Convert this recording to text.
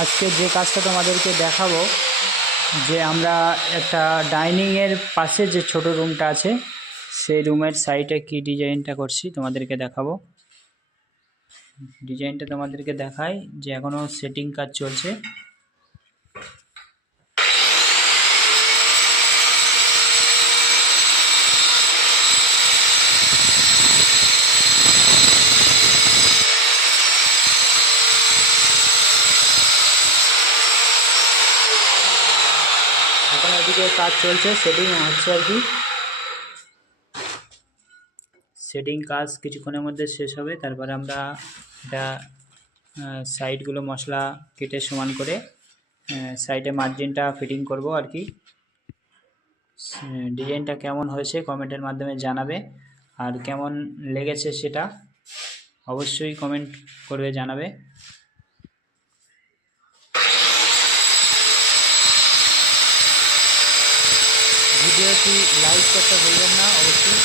আজকে যে কাজটা তোমাদেরকে দেখাবো, যে আমরা একটা ডাইনিংয়ের পাশে যে ছোট রুমটা আছে সেই রুমের সাইডে কি ডিজাইনটা করছি তোমাদেরকে দেখাবো। ডিজাইনটা তোমাদেরকে দেখাই যে এখনও সেটিং কাজ চলছে। এখন এদিকে কাজ চলছে, সেটিং হচ্ছে আর কি। সেটিং কাজ কিছুক্ষণের মধ্যে শেষ হবে, তারপরে আমরা এটা সাইডগুলো মশলা কেটে সমান করে সাইডে মার্জিনটা ফিটিং করব আর কি। ডিজাইনটা কেমন হয়েছে কমেন্টের মাধ্যমে জানাবে, আর কেমন লেগেছে সেটা অবশ্যই কমেন্ট করবে, জানাবে। ভিডিওটি লাইক করতে ভুলবেন না অবশ্যই।